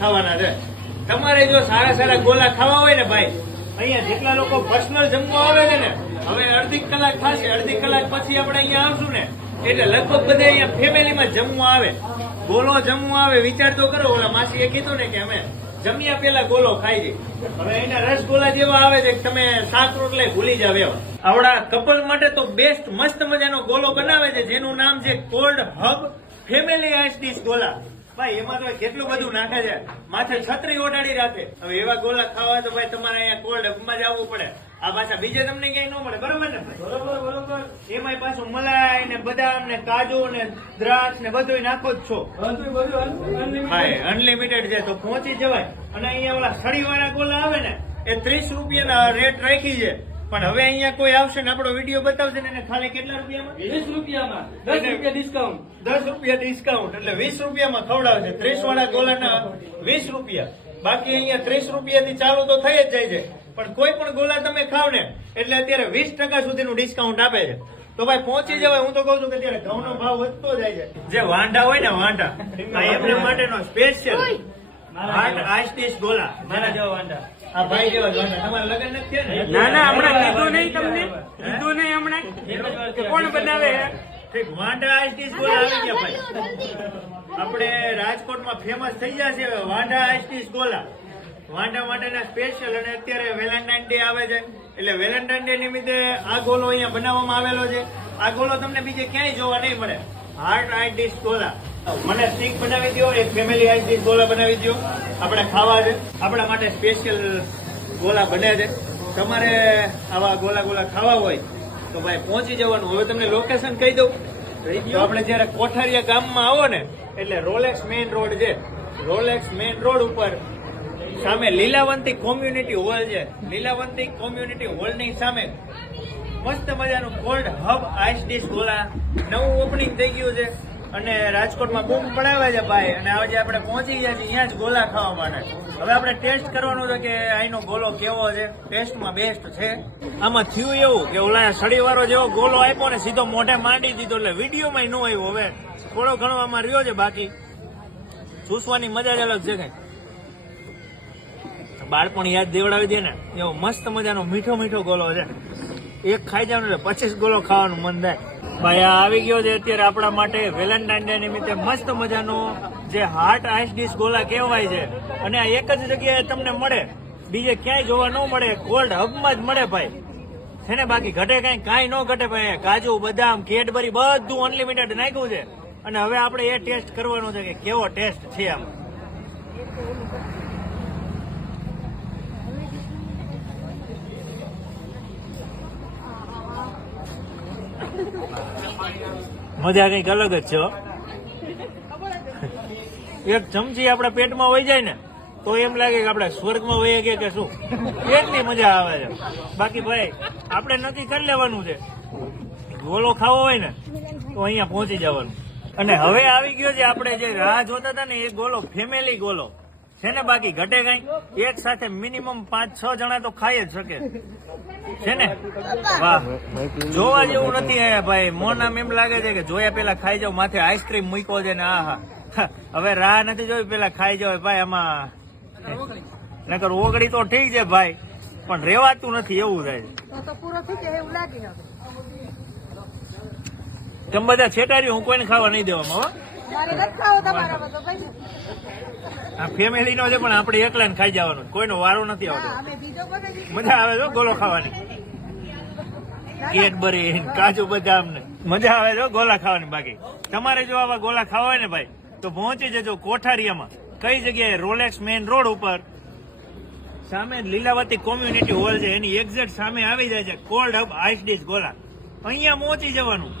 ખાવાના છે. તમારે જો સારા સારા ગોલા ખાવા હોય ને ભાઈ, અહીંયા જેટલા લોકો પર્સનલ જમવા આવે છે ને, હવે અડધી કલાક થશે, અડધી કલાક પછી આપણે અહીંયા આવશું ને એટલે લગભગ બધા અહીંયા ફેમિલીમાં જમવા આવે, ગોલો જમવા આવે. વિચાર તો કરો, ઓલા માસીએ કીધું ને કે અમે જમ્યા પેલા ગોલો ખાઈ જઈએ. હવે એના રસગોલા જેવા આવે છે કે તમે શાક રોટલા ભૂલી જાવ એવા. આવડા કપલ માટે તો બેસ્ટ મસ્ત મજાનો ગોલો બનાવે છે જેનું નામ છે cold hub family ice dish Gola. ભાઈ એમાં તો કેટલું બધું નાખે છે, માથે છત્રી ઓઢાડી રાખે. હવે એવા ગોલા ખાવા તો ભાઈ તમારે અહીંયા કોલ્ડ હબમાં જ આવવું પડે. આ પાછા બીજે તમને ક્યાંય ન મળે, બરોબર ને? બરોબર. એમાંય પાછું મલાઈ ને બદામ ને કાજુ ને દ્રાક્ષ ને બધું નાખો જ છો. ભાઈ અનલિમિટેડ છે તો પહોંચી જવાય. અને અહીંયા ઓલા સળીવાળા ગોલા આવે ને એ 30 રૂપિયાના રેટ રાખી છે. પણ હવે અહીંયા કોઈ આવશે ને આપણો વિડીયો બતાવશે ને એને ખાલી કેટલા રૂપિયામાં? 20 રૂપિયામાં. 10 રૂપિયા ડિસ્કાઉન્ટ. 10 રૂપિયા ડિસ્કાઉન્ટ એટલે 20 રૂપિયામાં ખવડાવશે. 30 વાળા ગોલાના 20 રૂપિયા. બાકી અહીંયા 30 રૂપિયાથી ચાલુ તો થઈ જ જાય છે. પણ કોઈ પણ ગોલા તમે ખાવ ને એટલે અત્યારે 20% સુધીનું ડિસ્કાઉન્ટ આપે છે. તો ભાઈ પહોંચી જવાય. હું તો કઉ છું કે અત્યારે ઘઉંનો ભાવ વધતો જાય છે. જે વાંઢા હોય ને વાંઢા, એમના માટેનો સ્પેશિયલ હાર્ટ આઈસ ડીશ ગોલા. મારા જેવા વાંઢા, આ ભાઈ જેવા જ વાંઢા. તમારા લગ્ન નથી થયા ને? ના હમણાં કીધું નહીં, તમને કીધું નહીં હમણાં. કોણ બનાવે? ઠીક, વાંઢા આઈસ ડીશ ગોલા આવી ગયા ભાઈ. આપણે રાજકોટમાં ફેમસ થઈ જશે વાંઢા આઈસ ડીશ ગોલા. વાંઢા માટેના સ્પેશિયલ. અને અત્યારે વેલેન્ટાઇન ડે આવે છે એટલે વેલેન્ટાઇન ડે નિમિત્તે આ ગોલો અહીંયા બનાવવામાં આવેલો છે. આ ગોલો તમને બીજે ક્યાંય જોવા નહીં મળે. હાર્ટ આઈસ ડીશ ગોલા. મને સ્ટીક બનાવી દો, એક ફેમિલી આઈસ ડીશ ગોલા બનાવી દો. આપણે ખાવા છે, આપણા માટે સ્પેશિયલ ગોલા બને છે. તમારે આવા ગોલા ખાવા હોય તો ભાઈ પહોંચી જવાનું. હવે તમને લોકેશન કહી દઉં તો આપણે જયારે કોઠારિયા ગામમાં આવો ને એટલે રોલેક્સ મેઇન રોડ છે. રોલેક્સ મેઇન રોડ ઉપર સામે લીલાવંતી કોમ્યુનિટી હોલ છે. લીલાવંતી કોમ્યુનિટી હોલની સામે મસ્ત મજાનું કોલ્ડ હબ આઈસ ડીશ ગોલા નવું ઓપનિંગ થઈ ગયું છે અને રાજકોટમાં બૂમ પડાવે છે ભાઈ. અને આજે આપણે પહોંચી ગયા છીએ અહીંયા જ ગોલા ખાવા માટે. હવે આપણે ટેસ્ટ કરવાનું છે કે અહીંનો ગોલો કેવો છે. ટેસ્ટમાં બેસ્ટ છે. આમાં થયું એવું કે ઓલા સળીવાળો જેવો ગોલો આપ્યો ને સીધો મોઢે માંડી દીધો એટલે વિડીયોમાં ન આવ્યો. હવે થોડો ઘણો આમાં રહ્યો છે, બાકી ચૂસવાની મજા જ અલગ છે. કઈ બાળપણ યાદ દેવડાવી દે ને એવો મસ્ત મજાનો મીઠો મીઠો ગોલો છે. એક ખાઈ જાવ ને 25 ગોલો ખાવાનું મન થાય. ભાઈ આ આવી ગયો છે અત્યારે આપણા માટે વેલેન્ટાઇન ડે નિમિત્તે મસ્ત મજાનો જે હાર્ટ આઈસ ડીશ ગોલા કહેવાય છે. અને આ એક જ જગ્યાએ તમને મળે, બીજે ક્યાંય જોવા ન મળે. કોલ્ડ હબમાં જ મળે ભાઈ છે ને. બાકી ઘટે કાંઈ ન ઘટે ભાઈ. કાજુ બદામ કેડબરી બધું અનલિમિટેડ નાખ્યું છે. અને હવે આપણે એ ટેસ્ટ કરવાનો છે કે કેવો ટેસ્ટ છે આમ. મજા કઈક અલગ જ છે. એક ચમચી આપણા પેટમાં વહી જાય ને તો એમ લાગે કે આપણે સ્વર્ગમાં વહી ગયા કે શું. એટલી મજા આવે છે. બાકી ભાઈ આપણે નક્કી કરી લેવાનું છે, ગોલો ખાવો હોય ને તો અહીંયા પહોંચી જવાનું. અને હવે આવી ગયો છે આપણે જે રાહ જોતા હતા ને એ ગોલો ફેમિલી ગોલો છે ને. બાકી ઘટે કઈ એક સાથે મિનિમમ 5-6 જણા તો ખાઈ જ શકે છે ને. વાહ, જોવા જેવું નથી ભાઈ. મોનામ એમ લાગે છે કે જોયા પેલા ખાઈ જાવ. માથે આઈસ્ક્રીમ મૂક્યો છે ને. હા હવે રાહ નથી જોઈ, પેલા ખાઈ જાવ ભાઈ. આમાં નકર ઓગળી તો ઠીક છે ભાઈ, પણ રેવાતું નથી એવું થાય છે. તમે બધા છેટાર્યું, હું કોઈને ખાવા નહીં દેવામાં. આ ફેમિલી નો છે પણ આપણે એકલા ખાઈ જવાનું, કોઈનો વારો નથી આવતો. મજા આવે છે ગોલો ખાવાની. કેડબરી કાજુ બદામ ને મજા આવે છે ગોલા ખાવાની. બાકી તમારે જો આવા ગોલા ખાવા હોય ને ભાઈ તો પહોંચી જજો કોઠારિયામાં. કઈ જગ્યાએ? રોલેક્સ મેઇન રોડ ઉપર સામે લીલાવતી કોમ્યુનિટી હોલ છે, એની એક્ઝેક્ટ સામે આવી જાય છે કોલ્ડ હબ આઈસ ડીશ ગોલા. અહીંયા પહોંચી જવાનું.